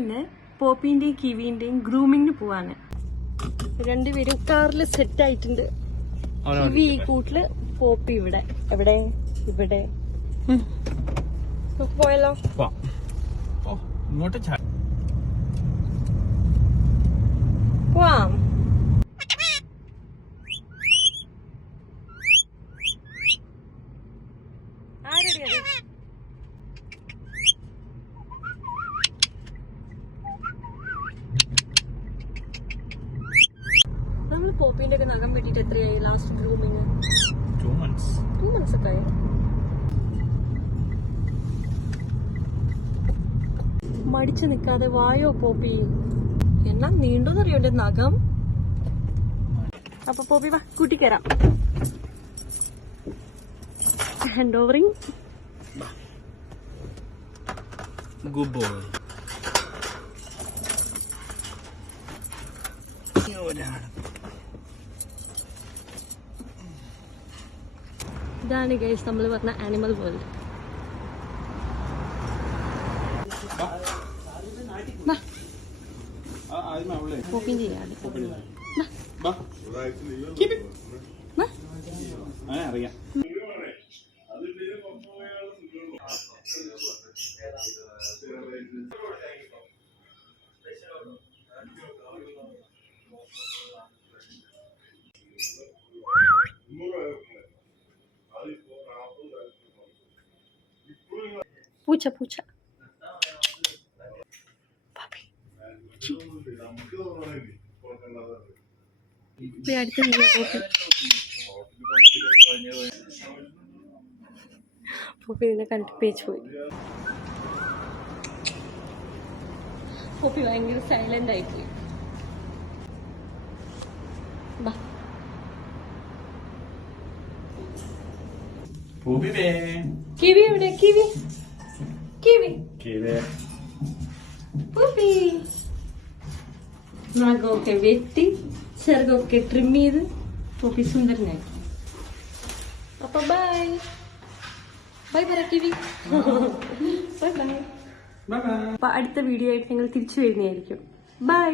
ഇന്ന് പോപ്പിന്റെയും കിവിന്റെയും ഗ്രൂമിങ്ങിന് പോവാണ്. രണ്ടുപേരും കാറിൽ സെറ്റ് ആയിട്ടുണ്ട്. കിവി ഈ കൂട്ടില്, പോപ്പി ഇവിടെ. എവിടെ? ഇവിടെ. പോയല്ലോ. പോവാം. നമ്മൾ പോപ്പിന്റെ ഒക്കെ നഖം വെട്ടിട്ട് എത്രയായി ലാസ്റ്റ് ഗ്രൂമിങ്? 2 months. 2 months ഒക്കെ ആയി. മടിച്ചു നിക്കാതെ വായോ പോപ്പി. എന്നാ നീണ്ടോന്നറിയോ എന്റെ നഖം. അപ്പൊ പോപ്പി വാ, കൂട്ടിക്കരാം. ഹാൻഡ് ഓവറിങ്. Good boy. ഇതാണ് ഗൈസ് നമ്മൾ പറഞ്ഞ ആനിമൽ വേൾഡ്. പോപ്പിൻ ചെയ്യാതെ അറിയാം. പൂച്ച പൂച്ച. അടുത്ത പോപ്പി ഇതിനെ കണ്ടിട്ട് പേച്ച് പോയി. പോപ്പി ഭയങ്കര സൈലന്റ് ആയിപ്പോയി. കിവി എവിടെ? Kiwi kiwi poppy. നഖമൊക്കെ വെട്ടി ചെറുകൊക്കെ ട്രിം ചെയ്ത് പോപ്പി സുന്ദരനാക്കി. അപ്പൊ ബൈ ബൈ പറ കിവി. Bye bye. അപ്പൊ അടുത്ത വീഡിയോ ആയിട്ട് ഞങ്ങൾ തിരിച്ചു വരുന്നതായിരിക്കും. ബൈ.